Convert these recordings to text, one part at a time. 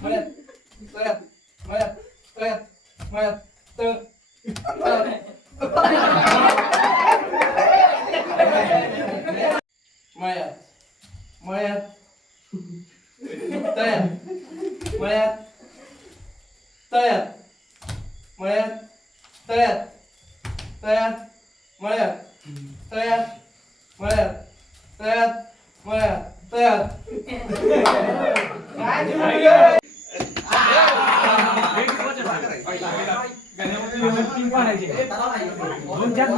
một lần một lần một lần một lần một lần từ một lần một lần một lần tên một lần tên một lần tên tên một lần tên một lần दोन चार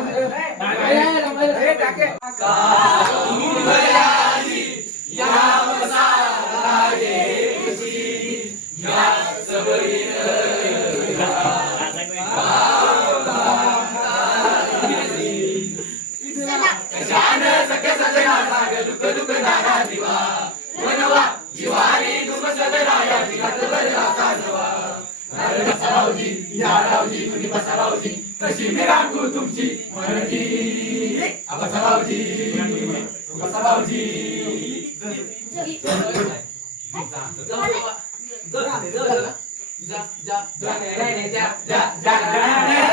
रावजी या रावजी तुम्ही बसा रावजी तशी मी रांगू तुमची मराठी बसा रावजी बसा रावजी जा जा जा जा जा जा जा जा